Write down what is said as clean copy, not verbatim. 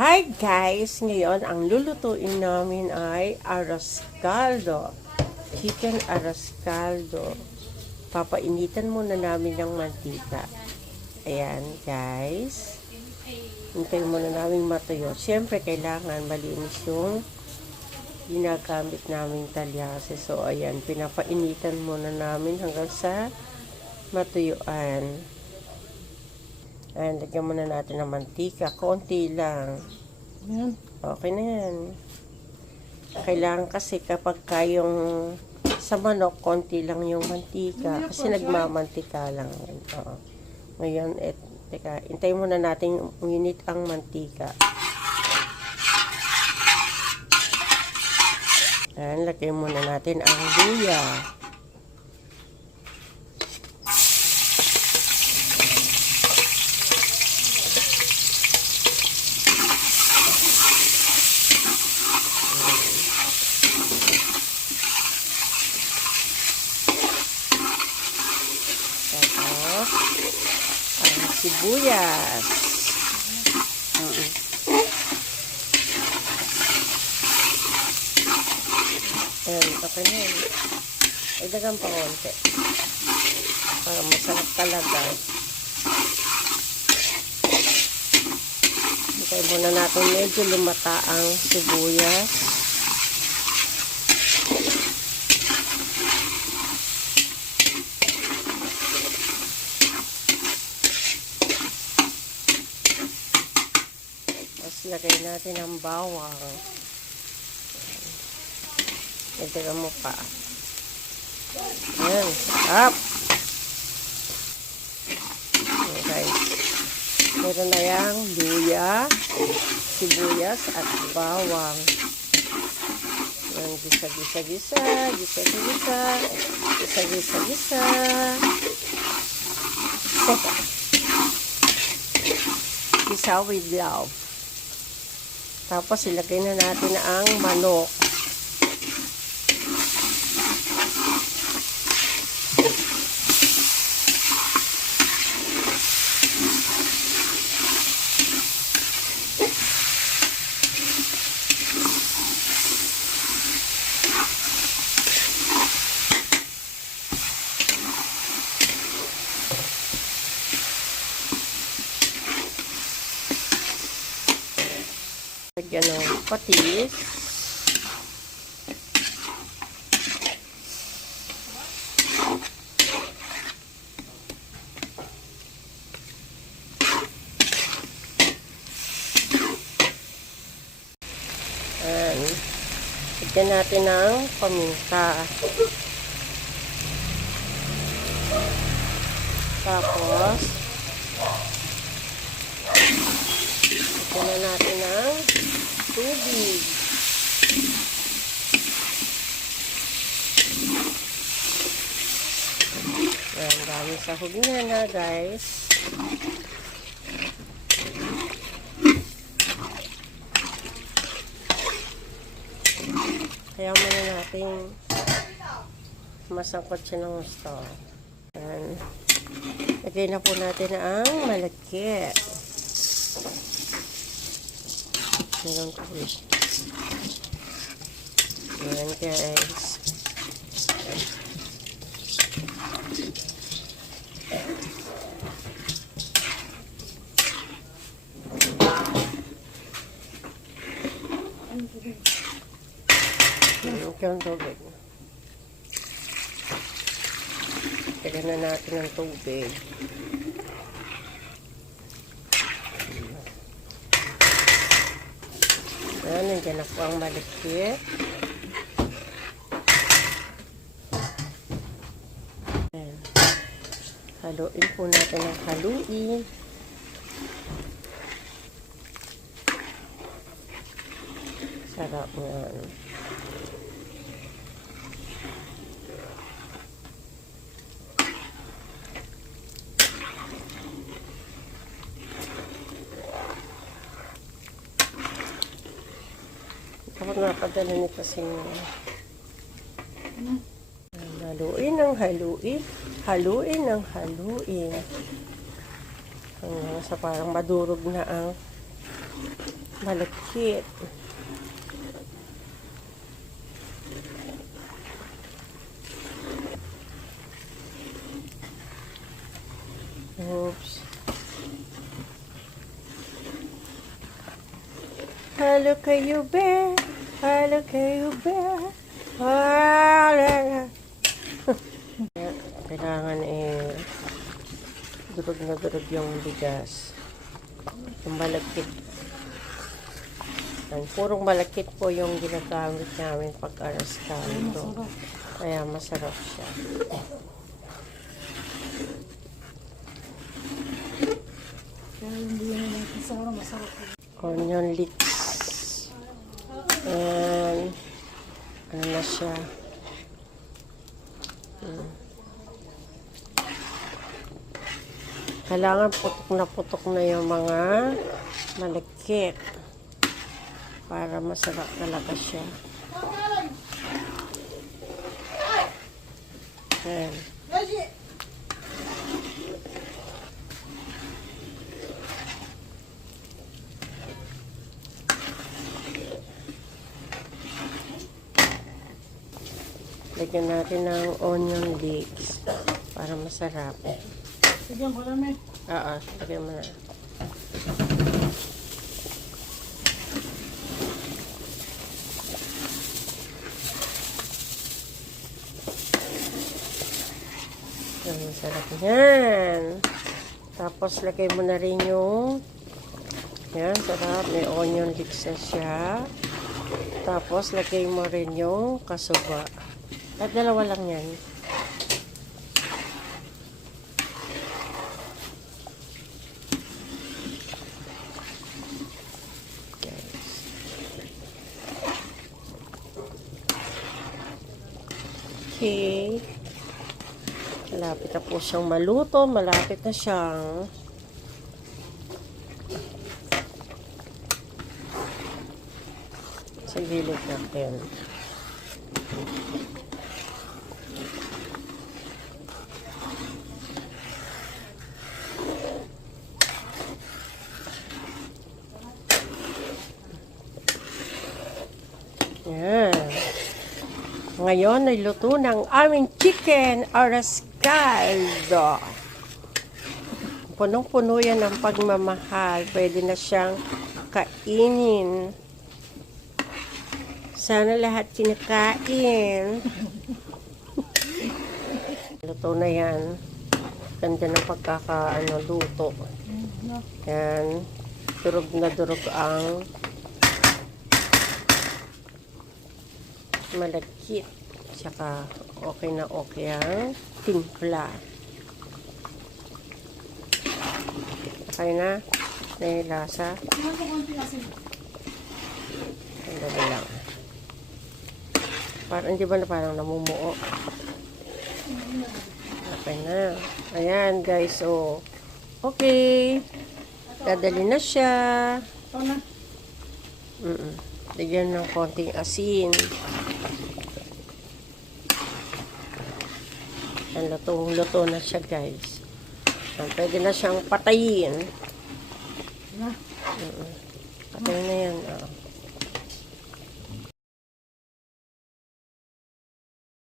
Hi guys! Ngayon, ang lulutuin namin ay arroz caldo. Chicken arroz caldo. Papainitan muna namin ng mantika. Ayan guys. Hintayin muna namin matuyo. Siyempre, kailangan malinis yung ginagamit naming talyase. So, ayan, pinapainitan muna namin hanggang sa matuyuan. Ayan, lagyan muna natin ng mantika. Konti lang. Ayan. Okay na yan. Kailangan kasi kapag yung sa manok, konti lang yung mantika. Kasi nagmamantika lang. Oo. Ngayon, teka, hintayin muna natin uminit ang mantika. Ayan, lagyan muna natin ang luya. Tapos, ang sibuyas. Ayan, okay na yan. Ay, dagang pa konti. Para masarap talaga. Hintay muna natin medyo lumata ang sibuyas. Lagay natin ang bawang. Nagdagan mo pa. Ayan. Sarap. Okay. Meron na yung luya, sibuyas, at bawang. Ayan. Gisa-gisa-gisa. Gisa-gisa-gisa. Gisa-gisa-gisa. Gisa with love. Tapos, ilagay na natin ang manok. Lagyan ng patis. Ayan. Lagyan natin ng paminta. Tapos, lagyan na natin ng tubig. Ayan, dami sahog na guys. Kaya muna natin masangkot siya ng gusto. Ayan. Lagay na po natin ang malagkit. Meron ko eh. Ayan guys. Ayan yung tubig. Tagan na natin ang tubig. Ayan, nandiyan na po ang malagkit. Ayan. Haluin po natin ang haluin. Sarap yan. Kapag napadala nito si haluin ng haluin, haluin ng haluin hanggang sa parang madurog na ang Malakit. Oops. Halo kayo, be. Halo kayo, be. Halo. Kailangan durog na durog yung bigas. Yung malakit. Purong malakit po yung ginagamit namin pag aras kaldo. Kaya masarap siya. Onion leeks. And ano na siya. Kailangan putok na yung mga malakit para masarap talaga siya. Ayan. Lagyan natin ng onion leeks para masarap. Lagyan ko lang eh. Oo, lagyan mo na. Yan, masarap yan. Tapos lagay mo na rin yung yan, sarap. May onion leeks na siya. Tapos lagay mo rin yung kasuba. At dalawa lang yan. Okay. Malapit na po siyang maluto. Malapit na siyang sa gilid natin. Yan. Ngayon ay luto ng aming chicken aras caldo. Punong-puno yan ng pagmamahal. Pwede na siyang kainin. Sana lahat kinakain. Luto na yan. Ganda ng luto. Yan. Durog na durog ang malagkit. Tsaka okay na okay ang timpla. Okay na? May lasa? Sandali lang. Parang, di ba na parang namumuo? Okay na. Ayan guys, so okay. Dadali na siya. Lagyan ng konting asin. Ang luto na siya guys. Pwede na siyang patayin. Patayin na yan.